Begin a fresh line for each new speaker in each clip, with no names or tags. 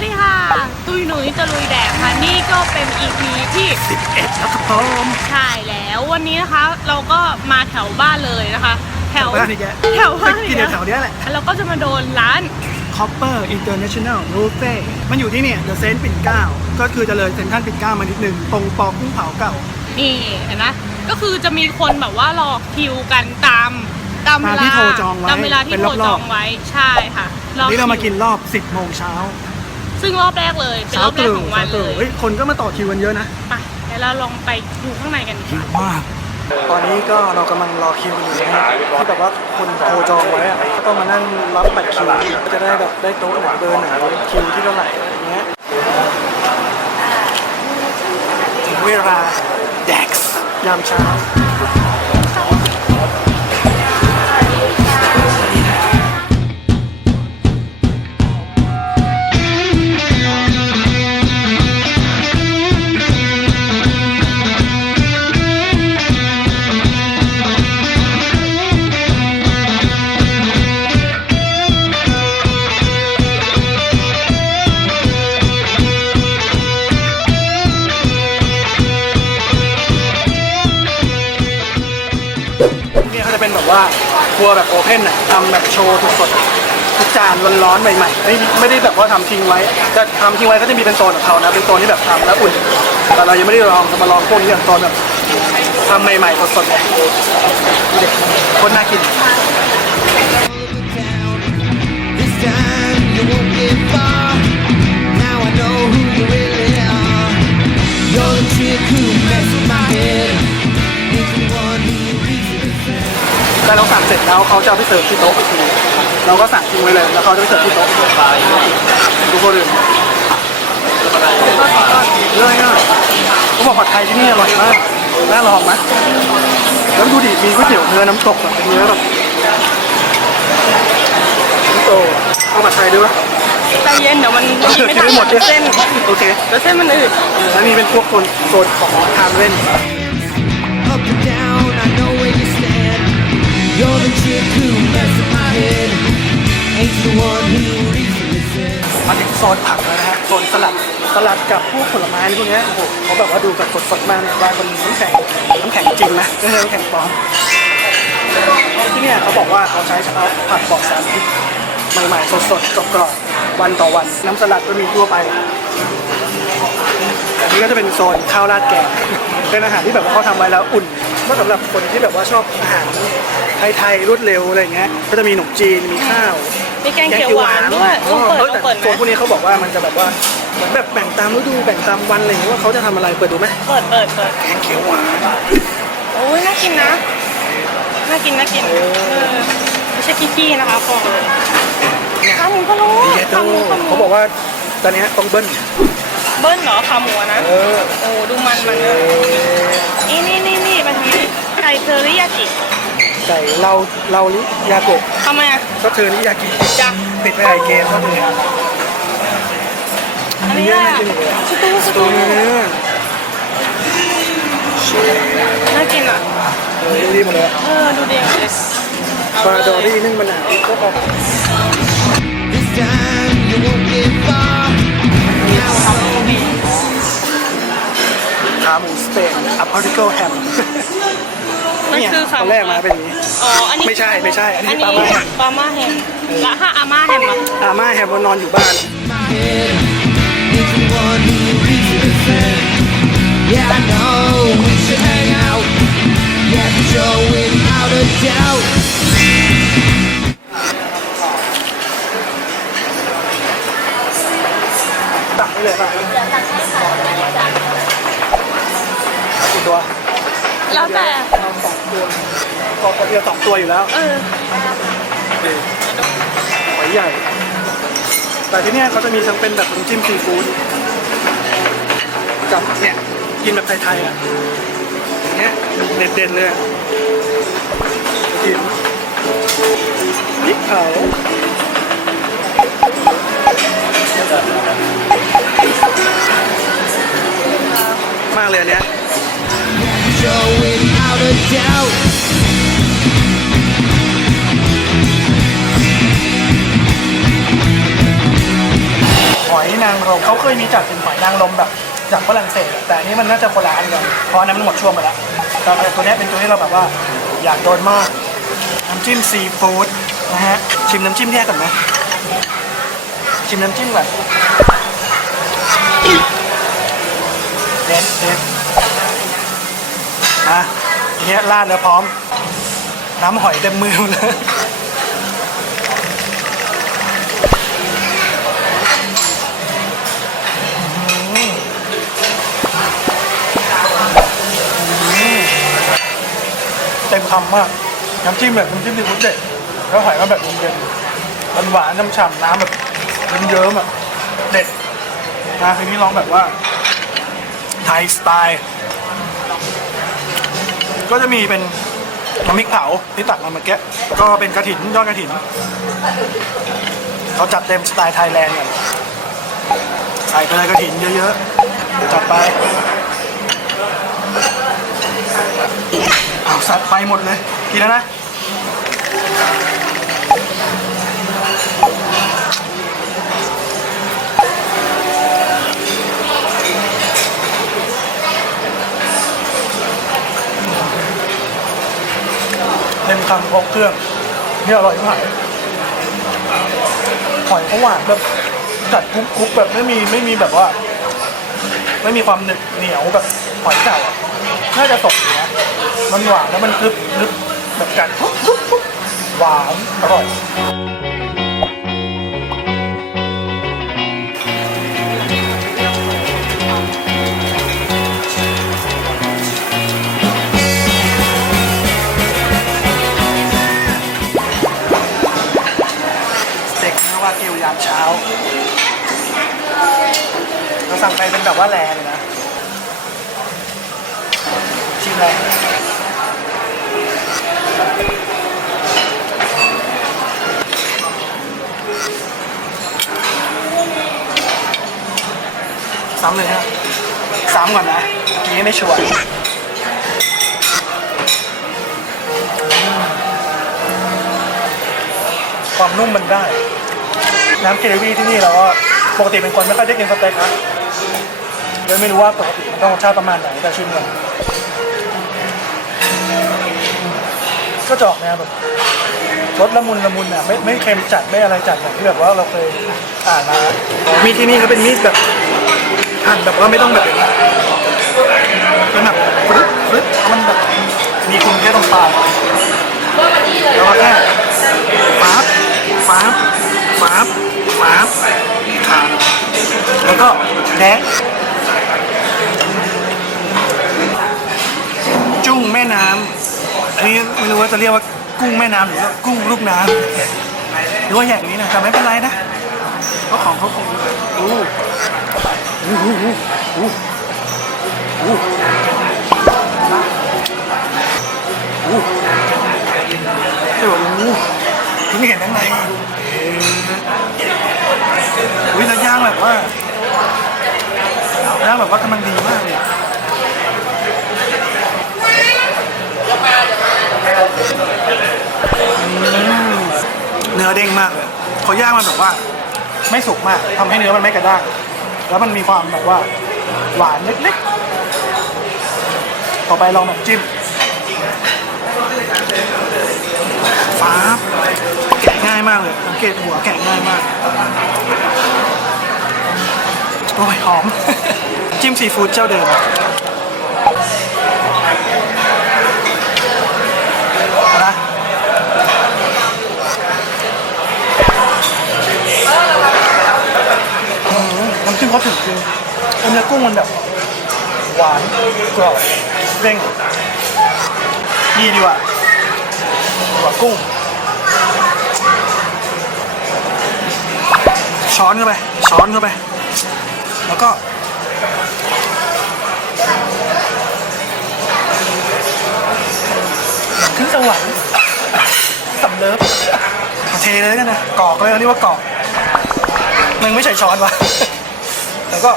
วัสดีค่ะ ตุยหนุยจะลุยแดดค่ะ นี่ก็เป็น EP ที่
11แล้วครับผม
ใช่แล้ววันนี้นะคะ เราก็มาแถวบ้านเลยนะคะ แถว
บ้านอีกแก
แถวบ้าน
กินแถวๆเนี้ยแหละ
เราก็จะมาโดนร้าน
Copper International Buffet มันอยู่ที่เนี่ยเดอะเซนต์ปิ่นเกล้าก็คือจะเลยเซ็นทรัลปิ่นเกล้ามานิดนึงตรงปอกุ้งเผาเก่า
นี่เห็นไหมก็คือจะมีคนแบบว่ารอคิวกันตามตามเว
ตาม
ลา
ที่โทรจองไว้
ตามเวลาที่
เป็น
โทร
ร
จ
อ
อบ
ๆ
งไว้ใช่ค่ะรอ
นี่เรามา
คิว
กินรอบ 10โมงเช้า
ซึ่งรอบแรกเลย เป็น
เช้าร
อบแร
ต
ก
รู่
ของวัน
เช้าต
เล
รู่
ย
เฮ้ยคนก็มาต่อคิวกันเยอะนะ
ไปเดี๋ยวเราลองไปดูข้างในกันดีกว่า
มากตอนนี้ก็เรากำลังรอคิวอยู่นะฮะที่แบบว่าคนโทรจองไว้อะก็ต้องมานั่งรับบัตรคิวก็จะได้แบบได้โต๊ะไหนเบอร์ไหนคิวที่เท่าไหร่อะไรอย่างเงี้ยถึงเวลาแดกซ์ยามเช้า ว่าครัวแบบโอเพนน่ะทำแบบโชว์สดๆทุกจานร้อนๆใหม่ๆไม่ไม่ได้แบบว่าทำทิ้งไว้แต่ทำทิ้งไว้ก็จะมีเป็นโซนของเขานะเป็นโซนที่แบบทำแล้วอุ่นแต่เรายังไม่ได้ลองจะมาลองพวกนี้อย่างโซนแบบทำใหม่ๆสดๆเลยเด็กคนน่ากิน
This time you won't get far. Now I know who you really are. You're the chick who messed
แต่เราสั่งเสร็จแล้วเขาจะเอาไปเสิร์ฟที่โต๊ะอีกทีเราก็สั่งทิ้งไว้เลยแล้วเขาจะไปเสิร์ฟที่โต๊ะทุกคนเลยเรื่องง่ายเขาบอกผัดไทยที่นี่อร่อยมากน่าลองไหมแล้วดูดิมีก๋วยเตี๋ยวเนื้อน้ำตกแบบเป็นเนื้อแบบน้ำโตเอาผัดไทยด้วยวะ
ใจเย็นเดี๋ยวมันกินไม่
กิน
ทัน
ไม่หมด
เดี๋ยวเส้น
โอเค
เดี๋ยวเส้นมันอืด
แล้วนี่เป็นพวกโซนโซนของทานเล่น
Up and down, You're the chick who messed with my head. Ain't the one who reaches the
มาถึงโซนผักแล้วนะฮะโซนสลัดสลัดกับพวกผลไม้พวกเนี้ยโอ้โหเขาแบบว่าดูแบบสดๆมากเนี่ยวางบนน้ำแข็งน้ำแข็งจริงนะไม่ใช่น้ำแข็งปลอมที่เนี่ยเขาบอกว่าเขาใช้เฉพาะผักปลอดสารพิษใหม่ๆสดๆกรอบๆวันต่อวัน น้ำสลัดก็มีทั่วไปอันนี้ก็จะเป็นโซนข้าวราดแกงเป็นอาหารที่แบบว่าเขาทำไว้แล้วอุ่นก็สำหรับคนที่แบบว่าชอบอาหาร ไทยๆรวดเร็วอะไรอย่างเงี้ยก็จะมีขนมจีนมีข้าว
มีแกงเขียวหวานด้วย
เอ
ต้อง
อ
เปิด
เออ
ต้อ
แต่
งเปิด
โซนพวกนี้เขาบอกว่ามันจะแบบว่าเหมือนแบบแบ่งตามฤดูแบ่งตามวันอะไรอย่างเงี้ยว่าเขาจะทำอะไรเปิดดูไหม
เปิดเปิดเปิด
แกงเขียวหวาน
โอ้ยน่ากินนะ น่ากินน่ากินเออไม่ใช่กี้ๆนะคะฟองเลยขาหมูพะโล้
เยโด
ขาหมูขาหมู
เขาบอกว่าตอนเนี้ยต้องเบิ้ล
เบิ้ลเหรอขาหมูอะนะ
เออ
โอ้ดูมันมันเลยนี่นี่นี่นี่ไปทางนี้ไก่เทอริยากิ
ไก่เราเราลิยาโกะ
ทำไมอะ
ก็เธอนี่ยากิ
จ้ะ
ปิดไปไอเกมก็คือ
อันนี้
เยอะ
อะ
น่ากินเลย
สตูส
ตั
ตู
วเนื้อ
น่ากินอะ
เออดูดีหมดเลย
เออ ดูดีเลย
ปลาดอรี่นึ่งมะนาวก็ออก
This time you won't get far. Now I know
ขาหมูสเต็กอัพพาริโกแฮม
มัน
เนี่ย
คือ
ต
ขา
อนแรกมาเป็นอย่างนี้
อ๋อ อันนี้
ไม่ใช่ไม่ใช่อันนี้
อันนี้
ปลาม่าแฮม
ปลาม่าแฮม และถ้าอาม่าแฮมอะ
อาม่าแฮมนอนอยู่บ้าน
my head.
ตัวอยู่แล้ว
เออ
หอยใหญ่ แต่ที่เนี่ยเขาจะมีทั้งเป็นแบบน้ำจิ้มซีฟู้ดกับเนี่ยกินแบบไทยๆอะอย่างเงี้ยเด่นๆเลยอะกินพริกเผามากเลยอันเนี้ย เขาเคยมีจัดเป็นหอยนางรมแบบจากฝรั่งเศสอะแต่อันนี้มันน่าจะคนละอันกันเพราะอันนั้นมันหมดช่วงไปแล้วแต่ตัวเนี้ยเป็นตัวที่เราแบบว่าอยากโดนมากน้ำจิ้มซีฟู้ดนะฮะชิมน้ำจิ้มแยกก่อนไหมชิมน้ำจิ้มก่อนเด็ดเด็ดมาทีเนี้ยราดแล้วพร้อม น้ำหอยเต็มมือเลย เต็มคำมาก น้ำจิ้มแบบน้ำจิ้มซีฟู้ดเด็ดแล้วหอยก็แบบเย็นๆมันหวานน้ำฉ่ำน้ำแบบเยิ้มๆอะเด็ดนะทีนี้ลองแบบว่าไทยสไตล์ก็จะมีเป็นน้ำพริกเผาที่ตักมาเมื่อกี้ก็เป็นกระถินยอดกระถินเขาจัดเต็มสไตล์ไทยแลนด์กันใส่ไปเลยกระถินเยอะๆจัดไป เอา สัตว์ไปหมดเลย กินแล้วนะเต็มคำครบเครื่องนี่อร่อยมากหอยเขาหวานแบบจัดกรุ๊บๆแบบไม่มีไม่มีแบบว่า ไม่มีความหนึบเหนียวแบบหอยเก่าอะ น่าจะสดอยู่นะมันหวานแล้วมันกรึบกรึบแบบกัดปุ๊บปุ๊บปุ๊บหวานอร่อยสเต็กนื้อวากิวยามเช้าเราสั่งไปเป็นแบบว่าแรเลยนะ เลยซ้ำเลยฮะซ้ำก่อนนะทีนี้ไม่ชัวร์ความนุ่มมันได้ น้ำเกรวี่ที่นี่เราก็ปกติเป็นคนไม่ค่อยได้กินสเต็กนะเลยไม่รู้ว่าปกติมันต้องรสชาติประมาณไหนแต่ชิมก่อน ก็จะออกแนวแบบรสละมุนละมุนอะไม่ไม่เค็มจัดไม่อะไรจัดอย่างที่แบบว่าเราเคยอ่านมามีดที่นี่เขาเป็นมีดแบบหั่นแบบว่าไม่ต้องแบบอย่างนี้เป็นแบบฟรึ๊บฟรึ๊บมันแบบมีคุณแค่ตรงปลายแล้วก็แค่ฟ้าบฟ้าบฟ้าบฟ้าบขาดแล้วก็แดะ จุ้งแม่ น้ำอันนี้ไม่รู้ว่าจะเรียกว่ากุ้งแม่น้ำหรือว่ากุ้งลูกน้ำหรือว่าอย่างนี้นะแต่ไม่เป็นไรนะเพราะของเขาคงอู้อู้อู้อู้อู้อู้อู้เดี๋ยวอู้เพิ่งเห็นข้างในอุ้ยแล้วย่างแบบว่าย่างแบบว่ากำลังดีมากเลยอะ เนื้อเด้งมากเลยเขาย่างมันแบบว่า ไม่สุกมากทำให้เนื้อมันไม่กระด้างแล้วมันมีความแบบว่า หวานเล็กๆ ต่อไปลองแบบจิ้มฟ้าแกะง่ายมากเลยสังเกตหัวแกะง่ายมากโอ้ยหอม จิ้มซีฟู้ดเจ้าเดิมเอานะ น้ำจิ้ม เขาถึงจริงเนื้อกุ้งมันแบบ หวานกรอบเร่งนี่ดีว่าดีกว่ากุ้ง ช้อนเข้าไป ช้อนเข้าไป แล้วก็ขึ้นสวรรค์สำเลิฟเอาเทเลยกันนะกอกเลยเรียกว่ากอกมันไม่ใช่ช้อนวะ แล้วก็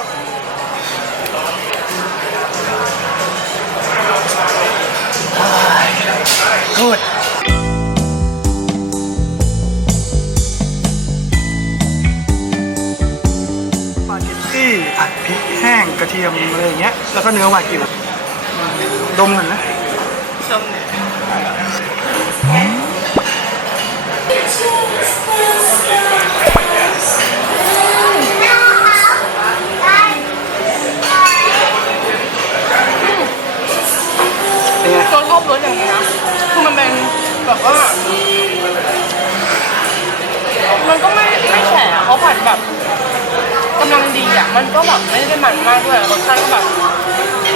กูดสปาเกตตี้ทียมอะไรอย่างเงี้ย แล้วก็เนื้อวากิวดมกันนะ
ชม
เป็นไง
เราช อบรสอย่างนี้นะคือมันเป็นแบบว่า มันก็ไม่ไม่แฉะเขาผัดแบบกำลังดีอะ มันก็แบบไม่ได้มันมากด้วยรสชาติก็แบบ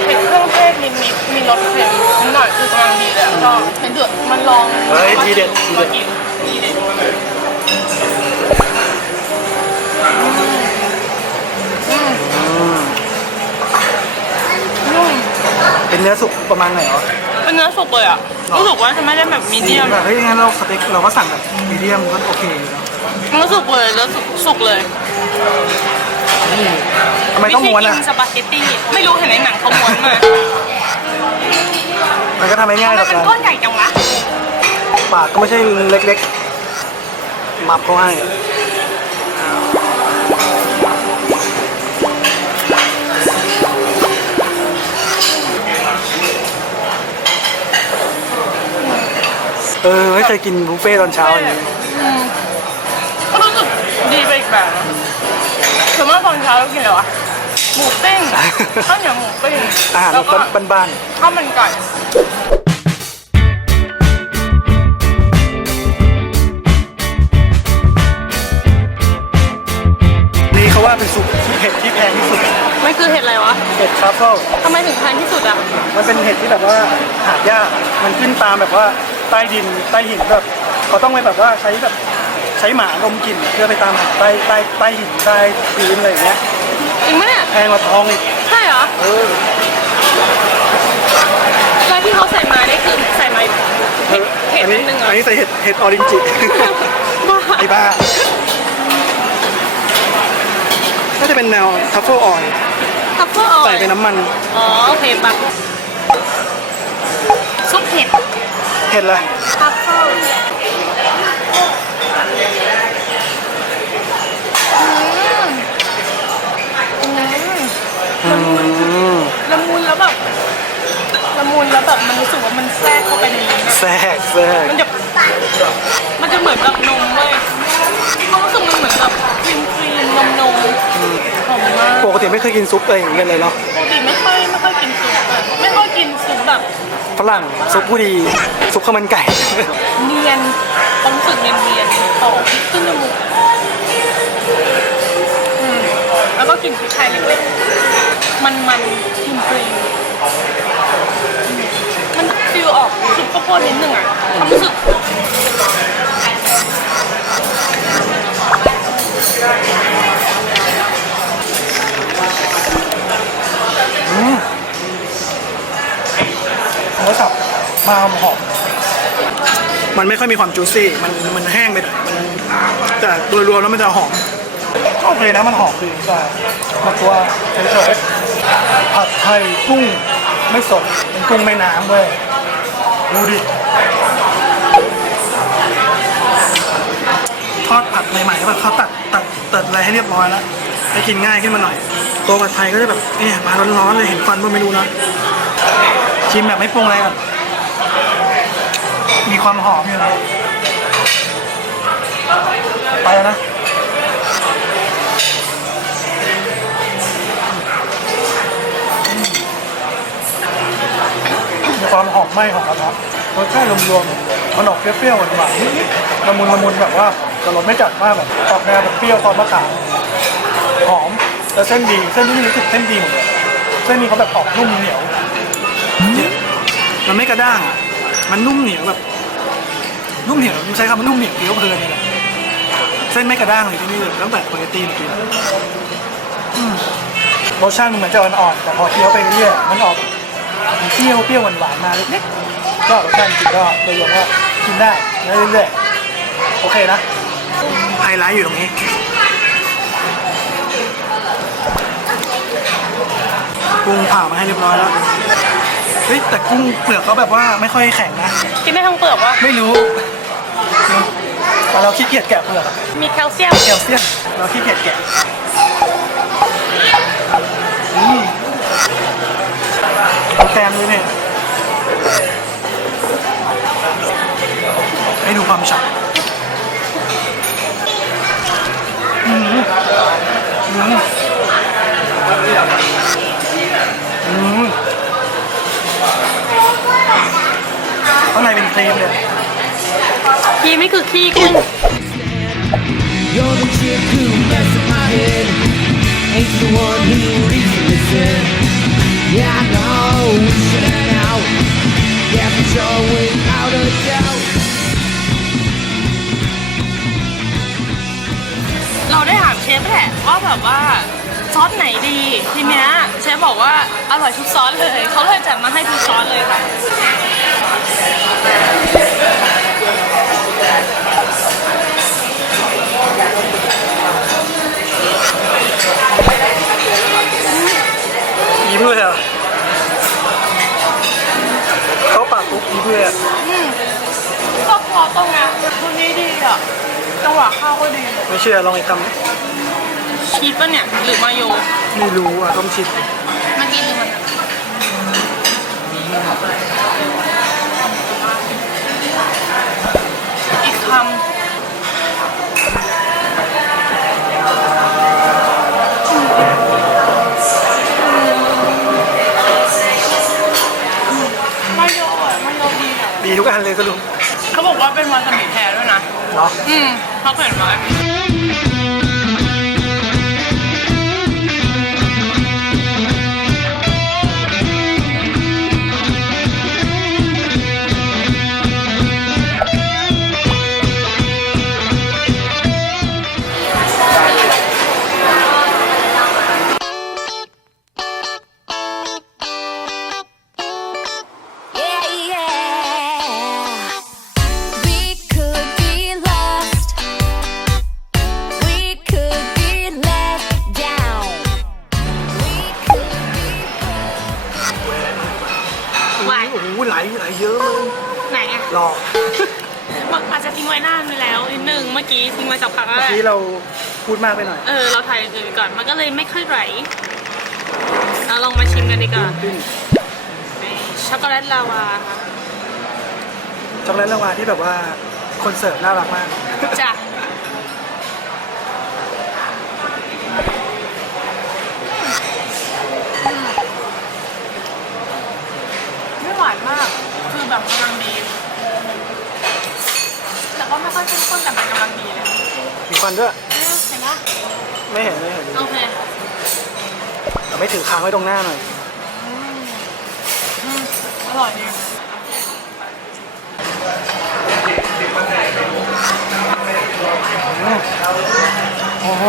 เผ็ดเครื่องเทศนิดนิดๆมีรสเค็มนิดหน่อยคือกำลังดีเลยอะชอบเห็นเดือดมันลอง
เฮ้ยทีเด็ดที
มา
เด็ด
กินทีเด็ดนุ่ม
เป็นเนื้อสุกประมาณไหนเหรอ
เป็นเนื้อสุกเลยอะรู้สึกว่าจะไม่ได้แบบมีเดียม
แบบเฮ้ยงั้นเราสเต็กเราก็สั่งแบบมีเดียมก็โอเคอยู่แล้ว
เนื้อสุกเลยแล้วสุกสุกเลย
ทำไมต้องม้วน
วิ
อะ
ธีกินสปาเกตตี้ไม่รู้เห็นในหนังเขาม้วนมา
มันก็ทำให้ง่าย
ทำไม
ต่อ
มัน
การ
ก้อนใหญ่จังวะ
ปากก็ไม่ใช่เล็กๆมับเขาให้ เออไม่เคยกินบุฟเฟ่ต์ตอนเช้าอย่างนี้
ก็รู้สึกดีไปอีกแบบนะส่วนมากตอนเช้าเรากินอะไรวะหมูปิ้งข้าวเหนียวหมูปิ้ง
อาหาร
แล้วก็
บ้าน
ข้าวมันไก่
ๆนี่เขาว่าเป็นซุปที่เห็ดที่แพงที่สุด
มันคือเห็ดอะไรวะ
เห็ดทรัฟเฟิล
ทำไมถึงแพงที่สุดอะ
มันเป็นเห็ดที่แบบว่าหายากมันขึ้นตามแบบว่า ใต้ดินใต้หินแบบเขาต้องไปแบบว่าใช้แบบใช้หมาดมกลิ่นเพื่อไปตามหาใต้ใต้ใต้หินใต้พื้นอะไรอย่างเงี้ย
จริงไหมเนี่ย
แพงกว่าทองอีก
ใช่เหรอ
เออ
แล้วที่เขาใส่มานี่คือใส่มาเห็ดเห็ด
อัน
นิ
นี้
ดนึงเหร
อั
อะ
นนี้ใส่เห็ดเห็ดออรินจิ
บ้า
ไอ้บ้าก็จะเป็นแนวทัฟเฟิลออยล์
ทัฟเฟอร์ออย
ใส่เป็นน้ำมัน
อ๋อโอเคปะซุปเห็ด
เห็ดอะไร
ทัฟเฟิลอืมละมุนละมุนแล้วแบบละมุนแล้วแบบมันรู้สึกว่ามันแทรกเข้าไปในลิ้นอะ
แทรกแทรก
มันจะมันจะเหมือนกับนมเว้ยความรู้สึกมันเหมือนกับครีมครีมนมนมหอมมาก
ปกติไม่เคยกินซุปอะไรอย่างเงี้ยเลยเนาะ
ปกติไม่ค่อยไม่ค่อยกินซุปอะไม่ค่อยกินซุปแบบ
ฝรั่งซุปผู้ดีซุปข้าวมันไก่
เนียนความรู้สึกเนียนเนียนๆหอมขึ้นจมูกอืมแล้วก็กลิ่นพริกไทยเล็กๆ มันมันๆครีมครีมมันฟิลออกซุปข้าวโพดนิดนึงอะความรู้สึก
มาหอมมันไม่ค่อยมีความจูซี่มันมันแห้งไปหน่อยมันแต่โดยรวมแล้วมันจะหอมก็โอเคนะมันหอมดีแต่มันตัวเฉยๆผัดไทยกุ้งไม่สดเป็นกุ้งแม่น้ำเว้ยดูดิทอดผัดใหม่ๆแบบเขาตัดตัดตัดอะไรให้เรียบร้อยแล้วให้กินง่ายขึ้นมาหน่อย ตัวผัดไทยก็จะแบบเนี่ยมาร้อนๆเลยเห็นควันก็ไม่รู้นะชิมแบบไม่ปรุงอะไรก่อน มีความหอมอยู่นะไปแล้วนะมีความหอมไหม้ของกระทะรสชาติรวมๆมันออกเปรี้ยวๆหวานๆนิดๆละมุนละมุนแบบว่าแต่รสไม่จัดมากแบบออกแนวแบบเปรี้ยวซอสมะขามหอมแล้วเส้นดีเส้นที่นี่รู้สึกเส้นดีหมดเลยเส้นนี้เขาแบบออกนุ่มเหนียวมันไม่กระด้างอะ มันนุ่มเหนียวแบบ นุ่มเหนียวมันใช้คำว่านุ่มเหนียวเคี้ยวเพลินนี่แหละเส้นไม่กระด้างเลยที่นี่เลยตั้งแต่ปกติกินรสชาติมันเหมือนจะอ่อนๆแต่พอเคี้ยวไปเรื่อยมันออกเปรี้ยวเปรี้ยวหวานๆมาเล็กๆก็รสชาติจริงก็โดยรวมก็กินได้เรื่อยๆโอเคนะไฮไลท์อยู่ตรงนี้ปรุงผ่ามาให้เรียบร้อยแล้ว เฮ้ยแต่กุ้งเปลือกเขาแบบว่าไม่ค่อยแข็งนะ
กินได้ทั้งเปลือกวะ
ไม่รู้แต่เราขี้เกียจแกะเปลือกอะ
มีแคลเซียม
แคลเซียมเราขี้เกียจแกะอืมแซมด้วยเนี่ยให้ดูความฉ่ำอืมอืมอืมข้างในเป็น ครีมเลย
ขี้ไม่คือขี้กุ้ง
You're the chick who messed with my head. Ain't the one who reads to listen. Yeah, I know we should have out. Yeah, for sure, without a doubt.
เราได้ถามเชฟแหละว่าแบบว่าซอสไหนดีทีเนี้ยเชฟบอกว่าอร่อยทุกซอสเลยเขาเลยจัดมาให้ทุกซอสเลยค่ะ
ยิ้มเลยอะเขาปากปุ๊บยิ้มเลยอะ
ก็พอตรงนะตัวนี้ดีอะจังหวะข้าวก็ดี
ไม่เชื่อลองอีกคำไหม
ชีสป่ะเนี่ย หรือมาโย
ไม่รู้อะต้องชิม
เมื่อกี้ลืมมัน คำมาโยอะมาโยดีอะ
ดีทุกอันเลยสรุป
เขาบอกว่าเป็นวาซาบิแท้ด้วยนะ
เนาะ
อืมเขาเขียนไว้ ไว้นานไปแล้วนิดนึงเมื่อกี้ทิ้งไว้สักพักแล้ว
เมื่
แห
อ
ละ
กี้เราพูดมากไปหน่อย
เออเราถ่ายอื่นก่อนมันก็เลยไม่ค่อยไหลเราลองมาชิมกันดีกว่า
ขึ้น
ช็อกโกแลตลาวาค่ะ
ช็อกโกแลตละวาที่แบบว่าคนเสิร์ฟน่ารักมาก
จ้ะไม่หวานมาก คือแบบกำลังดี แต่ก็ไม่ ค่อยเข้มข้นแต่มันกำลังดีเลย
มีควันด้วย
เห็นปะ
ไม่เห็นไม่เห็น
โอเค
แต่ไม่ถือค้างไว้ตรงหน้าหน่อย
อืมอร่อยดี
โอ้โห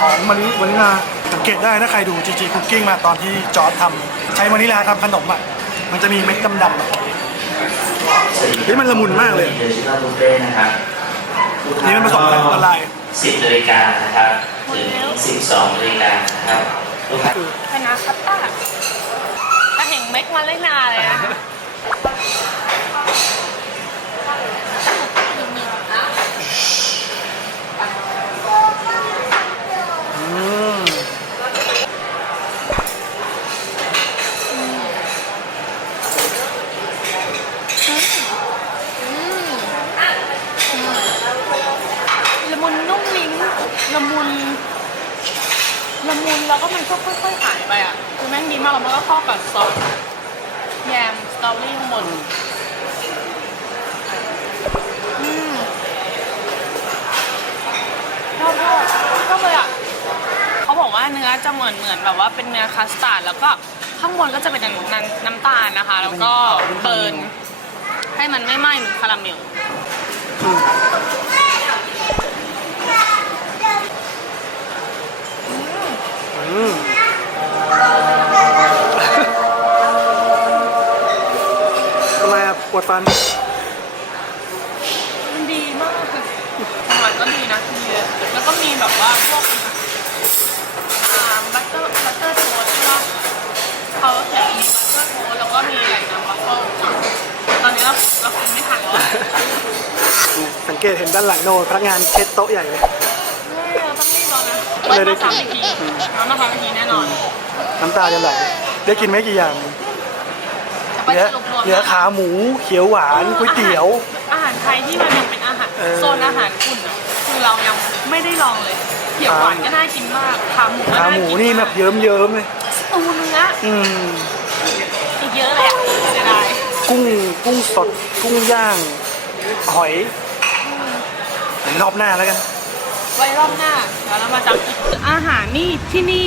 หอมมะลิวานิลาสังเกตได้ถ้าใครดู GG Cooking มาตอนที่จอร์ดทำใช้วานิลาทำขนมอะ มันจะมีเม็ดดำๆอะ เฮ้ยมันละมุนมากเลย
เดชิโนบุฟเฟ่นะครับ
นี่มันผสมกันละลาย
10นาฬิกานะครับถึง12นาฬิกานะครับลูกค้า
คณะคัตตาถ้าเห็นเม็กมาเล่นนาเลยนะ
อืม
ละมุนนุ่มลิ้นละมุนละมุน แล้วก็มันก็ค่อยๆหายไปอะ คือแม่งดีมากแล้วมันก็เข้ากับซอสแยมสตอเบอรี่ข้างบนอืมชอบชอบชอบเลยอะเขาบอกว่าเนื้อจะเหมือนเหมือนแบบว่าเป็นเนื้อคัสตาร์ดแล้วก็ข้างบนก็จะเป็นน้ำน้ำน้ำตาลนะคะ แล้วก็เบิร์นให้มันไม่ไหม้เหมือนคาราเมล
วดฟัน
มันดีมากของมันก็ดีนะดีเลยแล้วก็มีแบบว่าพวกอ่าบัตเตอร์บัตเตอร์โทสใช่ปะเขาเขียนมีบัตเตอร์โทสแล้วก็มีอะไรนะวัฟเฟิลตอนนี้เราเรากินไม่ทันแล้วอะ
สังเกตเห็นด้านหลังโนพนักงานเช็ดโต๊ะใหญ่เลย
เฮ้ยเราต้องรีบแล้วนะ
เลยได้
มาสามนาทีแล้วมาสามนาทีแน่นอน
น้ำตาจะไหลได้กินไม่กี่อย่าง
อไป
เหลือ
สรุป
เหลือขาหมูเขียวหวานก๋วยเตี๋ยว
อาหารไทยที่มันยังเป็นอาหาร
เออ
โซนอาหารคุณอะคือเรายังไม่ได้ลองเลยเขียวหวานก็น่ากินมากขาหมูก็
ขา
น่า
หมู
กิน
นี่
มา
แบ
ก
บเยิ้มเยิ้มๆเลย
ตูเนื้อ
อืม
อีกเยอะเลยอะเสียดาย
กุ้งกุ้งสดกุ้งย่าง หอยรอบหน้าแล้วกัน
ไว้รอบหน้าเดี๋ยวเรามาจำอีกอาหารนี่ที่นี่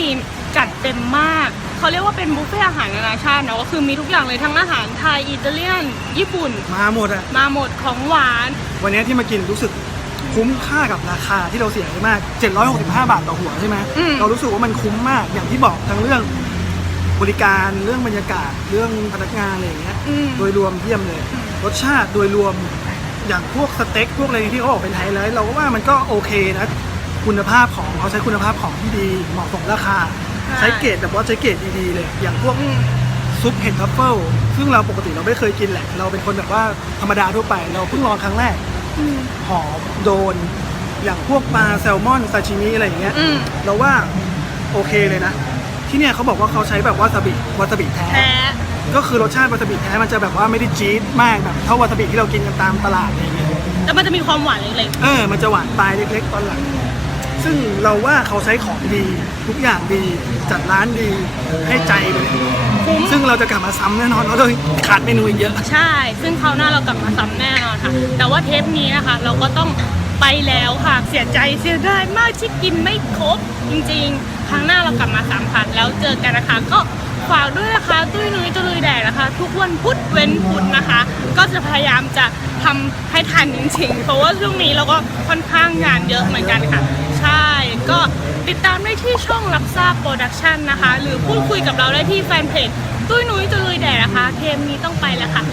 จัดเต็มมาก เขาเรียกว่าเป็นบุฟเฟ่ต์อาหารนานาชาติเนอะก็คือมีทุกอย่างเลยทั้งอาหารไทยอิตาเลียน ญี่ปุ่น
มาหมดอะ
มาหมดของหวาน
วันนี้ที่มากินรู้สึกคุ้มค่ากับราคาที่เราเสียไปมาก 765 บาทต่อหัวใช่ไหม
อืม
เรารู้สึกว่ามันคุ้มมากอย่างที่บอกทั้งเรื่องบริการเรื่องบรรยากาศเรื่องพนักงานอะไรอย่างเงี้ย
อืม
โดยรวมเยี่ยมเลยรสชาติโดยรวมอย่างพวกสเต็กพวกอะไรที่เขาบอกเป็นไฮไลท์เราก็ว่ามันก็โอเคนะ คุณภาพของเขาใช้คุณภาพของที่ดีเหมาะสมราคา ใช้เกรดแบบว่าใช้เกรดดีๆเลย อย่างพวกซุปเห็ดทัฟเฟิลซึ่งเราปกติเราไม่เคยกินแหละ เราเป็นคนแบบว่าธรรมดาทั่วไป เราเพิ่งลองครั้งแรกหอมโดน อย่างพวกปลาแซลมอนซาชิมิอะไรอย่างเงี้ย
อืม
เราว่าโอเคเลยนะ ที่เนี่ยเขาบอกว่าเขาใช้แบบวาซาบิวาซาบิแท้
แท้
ก็คือรสชาติวาซาบิแท้มันจะแบบว่าไม่ได้จี๊ดมากแบบเท่าวาซาบิที่เรากินกันตามตลาดอะไรอย่างเงี้ย
แต่มันจะมีความหวานเล็ก
เออ มันจะหวานปลายเล็กๆ ตอนหลัง ซึ่งเราว่าเขาใช้ของดี ทุกอย่างดี จัดร้านดีให้ใจเลย
คุ้ม
ซึ่งเราจะกลับมาซ้ำแน่นอนเพราะเราขาดเมนูอีกเยอะ
ใช่ ซึ่งคราวหน้าเรากลับมาซ้ำแน่นอนค่ะ แต่ว่าเทปนี้นะคะ เราก็ต้องไปแล้วค่ะ เสียใจเสียดายมากที่กินไม่ครบ จริงๆ ครั้งหน้าเรากลับมาสามพันแล้วเจอกันนะคะ ก็ฝากด้วยนะคะตุ้ยนุ้ยจะลุยแดดนะคะ ทุกวันพุธเว้นพุธนะคะ ก็จะพยายามจะทำให้ทันจริงๆ เพราะว่าช่วงนี้เราก็ค่อนข้างงานเยอะเหมือนกันค่ะ ใช่ ก็ติดตามได้ที่ช่องรับทราบโปรดักชันนะคะ หรือพูดคุยกับเราได้ที่แฟนเพจตุ้ยนุ้ยจะลุยแดดนะคะ เทมนี้ต้องไปแล้วค่ะ